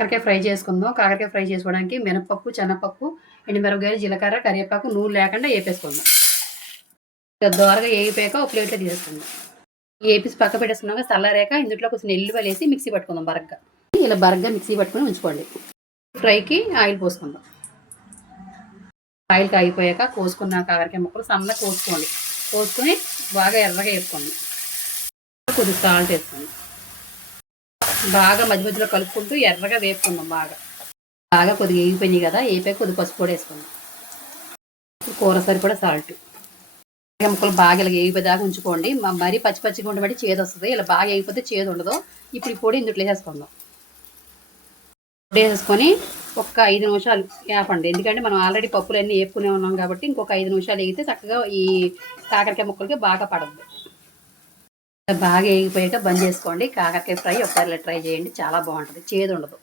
కాకరకాయ ఫ్రై చేసుకుందాం. కాకరకాయ ఫ్రై చేసుకోవడానికి మినపప్పు, శనగపప్పు, ఎండుమిరపకాయలు, జీలకర్ర, కరివేపాకు, నూనె లేకుండా ఏపేసుకుందాం. దోరగా ఏగిపోయాక ఒక ప్లేట్లో తీసేసుకుందాం. ఏపీసి పక్క పెట్టేసుకున్నాక చల్లారాక ఇందులో కొంచెం ఎల్లువలేసి మిక్సీ పట్టుకుందాం బరగ్గా. ఇలా బరగ్గా మిక్సీ పట్టుకొని ఉంచుకోండి. ఫ్రైకి ఆయిల్ పోసుకుందాం. ఆయిల్ కాగిపోయాక కోసుకున్న కాకరకాయ ముక్కలు సన్నగా కోసుకోండి. కోసుకొని బాగా ఎర్రగా వేసుకోండి. కొద్దిగా సాల్ట్ వేసుకోండి. బాగా మధ్య మధ్యలో కలుపుకుంటూ ఎర్రగా వేపుకుందాం. బాగా కొద్దిగా వేగిపోయినాయి కదా, వేపాక కొద్దిగా పసుపు కూడా వేసుకుందాం. కూర సరిపడా సాల్ట్. ముక్కలు బాగా ఇలా వేగిపోయేదాకా ఉంచుకోండి. మరీ పచ్చి పచ్చిగా ఉండబట్టి చేదు వస్తుంది. ఇలా బాగా వేగిపోతే చేదు ఉండదు. ఇప్పుడు ఈ పొడి ఇందులో వేసేసుకుందాం. పొడి వేసేసుకొని ఒక 5 నిమిషాలు వేపండి. ఎందుకంటే మనం ఆల్రెడీ పప్పులన్నీ వేపుకునే ఉన్నాం కాబట్టి ఇంకొక 5 నిమిషాలు వేగితే చక్కగా ఈ కాకరకాయ ముక్కలకి బాగా పడద్దు. బాగా వేగిపోయాక బంద్ చేసుకోండి. కాకరకాయ ఫ్రై ఒకసారి ట్రై చేయండి, చాలా బాగుంటుంది, చేదు ఉండదు.